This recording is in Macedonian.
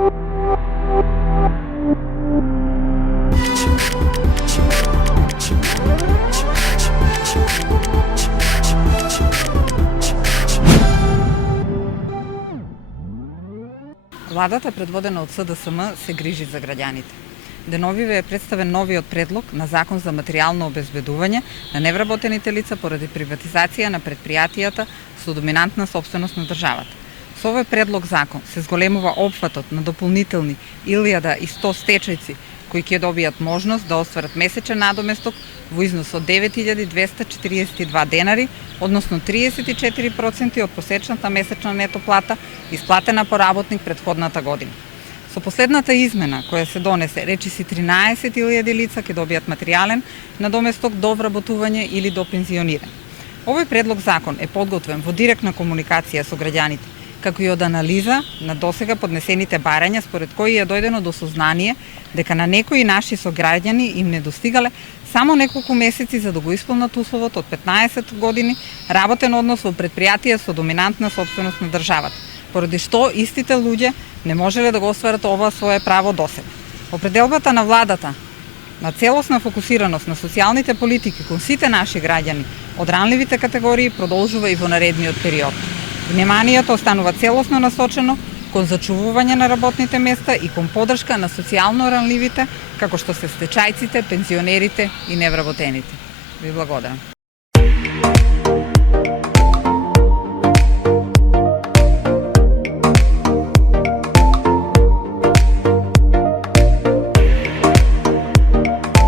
Владата, предводена од СДСМ, се грижи за граѓаните. Деновиве е представен новиот предлог на Закон за материјално обезбедување на невработените лица поради приватизација на предпријатијата со доминантна сопственост на државата. Со овој предлог закон се зголемува опфатот на дополнителни 1100 стечајци кои ќе добијат можност да остварат месечен надоместок во износ од 9242 денари, односно 34% од посечната месечна нето плата исплатена по работник претходната година. Со последната измена која се донесе, речиси 13.000 лица ќе добијат материјален надоместок до вработување или до пензионирање. Овој предлог закон е подготвен во директна комуникација со граѓаните, како и од анализа на досега поднесените барања, според кои е дојдено до сознание дека на некои наши сограѓани им недостигале само неколку месеци за да го исполнат условот од 15 години работен однос во предпријатија со доминантна сопственост на државата, поради што истите луѓе не можеле да го остварат ова свое право досега. Определбата на владата на целосна фокусираност на социјалните политики кон сите наши граѓани од ранливите категории продолжува и во наредниот период. Вниманието останува целосно насочено кон зачувување на работните места и кон поддршка на социјално ранливите, како што се стечајците, пензионерите и невработените. Ви благодарам.